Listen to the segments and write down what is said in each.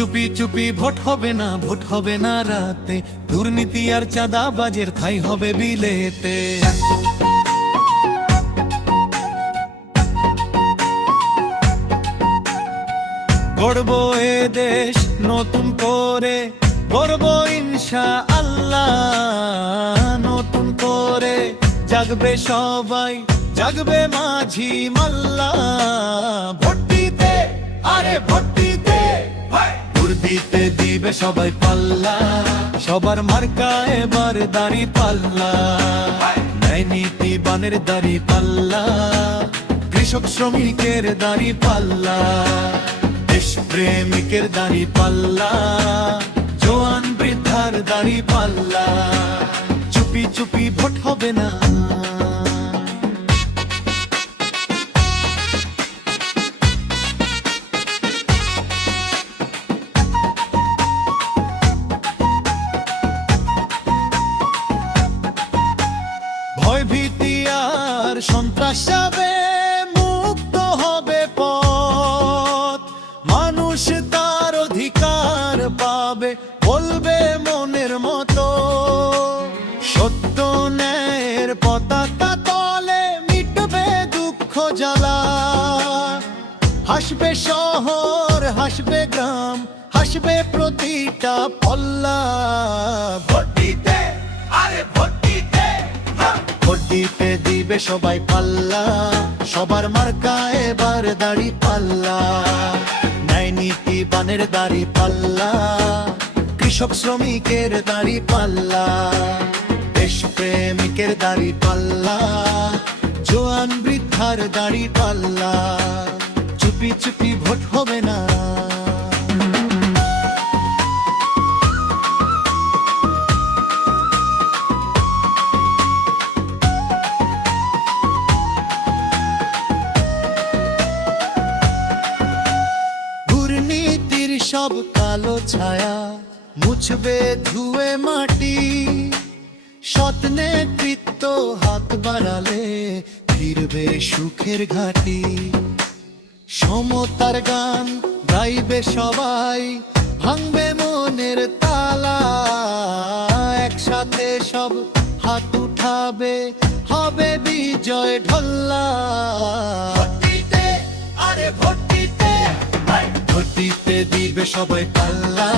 চুপি চুপি ভোট হবে না, ভোট হবে না রাতে, দুর্নীতি আর চাঁদাবাজের ঠাঁই হবে বিলেতে। গড়ব এ দেশ নতুন করে, গড়ব ইনশাআল্লাহ নতুন করে। জাগবে সবাই, জাগবে মাঝি মাল্লা। ভোট দিতে, আরে ভোট দিতে, দিতে দিবে সবাই পাল্লা। সবার মার্কা এবার দাড়ি পাল্লা। ন্যায় নীতিবানের দাড়ি পাল্লা, কৃষক শ্রমিকের দাড়ি পাল্লা, দেশ প্রেমিকের দাড়ি পাল্লা, জোয়ান বৃদ্ধার দাড়ি পাল্লা। চুপি চুপি ভোট হবে না। ভয় ভীতি আর সন্ত্রাস যাবে, মুক্ত হবে পথ। মানুষ তার অধিকার পাবে, বলবে মনের মতো। সত্য ন্যায়ের পতাকা তলে মিটবে দুঃখ জ্বালা। হাসবে শহর, হাসবে গ্রাম, হাসবে প্রতিটা পল্লা। ভোট দিতে, আরে ভোট দিতে, ভোট দিতে দিবে সবাই পাল্লা। সবার মার্কা এবার দাড়ি পাল্লা। ন্যায় নীতিবানের দাড়ি পাল্লা, কৃষক শ্রমিকের দাড়ি পাল্লা, দেশ প্রেমিকের দাড়ি পাল্লা, জোয়ান বৃদ্ধার দাড়ি পাল্লা। চুপি চুপি ভোট হবে না। দুর্নীতির সব কালো ছায়া মুছবে ধুয়ে মাটি। সৎ নেতৃত্ব হাত বাড়ালে ফিরবে সুখের ঘাটি। সমতার গান গাইবে সবাই, ভাঙবে মনের তালা। একসাথে সব হাত উঠাবে, হবে বিজয় ঢোল্লা। ভোট দিতে, আরে ভোট দিতে, ভোট দিতে দিবে সবাই পাল্লা।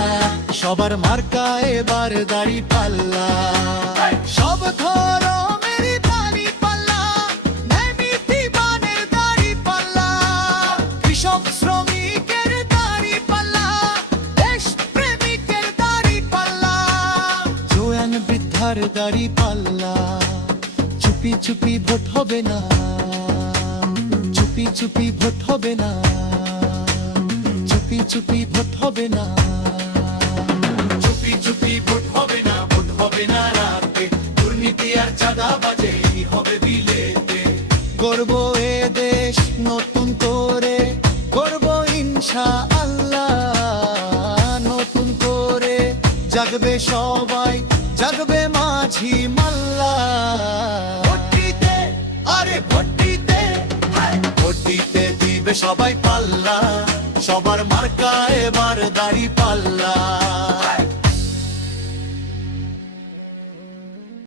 সবার মার্কা এবার দাড়ি পাল্লা। সব ধরনের দাড়ি পাল্লা, ন্যায় নীতিবানের দাড়ি পাল্লা, কৃষক শ্রমিকের দাড়ি পাল্লা, দেশ প্রেমিকের দাড়ি পাল্লা, জোয়ান বৃদ্ধার দাড়ি পাল্লা। চুপি চুপি ভোট হবে না, চুপি চুপি ভোট হবে না, চুপি চুপি ভোট হবে না। চুপি চুপি ভোট হবে না, ভোট হবে না রাতে, দুর্নীতি আর চাঁদাবাজে হবে বিলেতে। গড়ব এ দেশ নতুন করে, গড়ব ইনশাআল্লাহ নতুন করে। জাগবে সবাই, জাগবে মাঝি মাল্লা। ভোট দিতে, আরে ভোট দিতে, ভোট দিতে দিবে সবাই পাল্লা। সবার মার্কা এবার দাড়ি পাল্লা।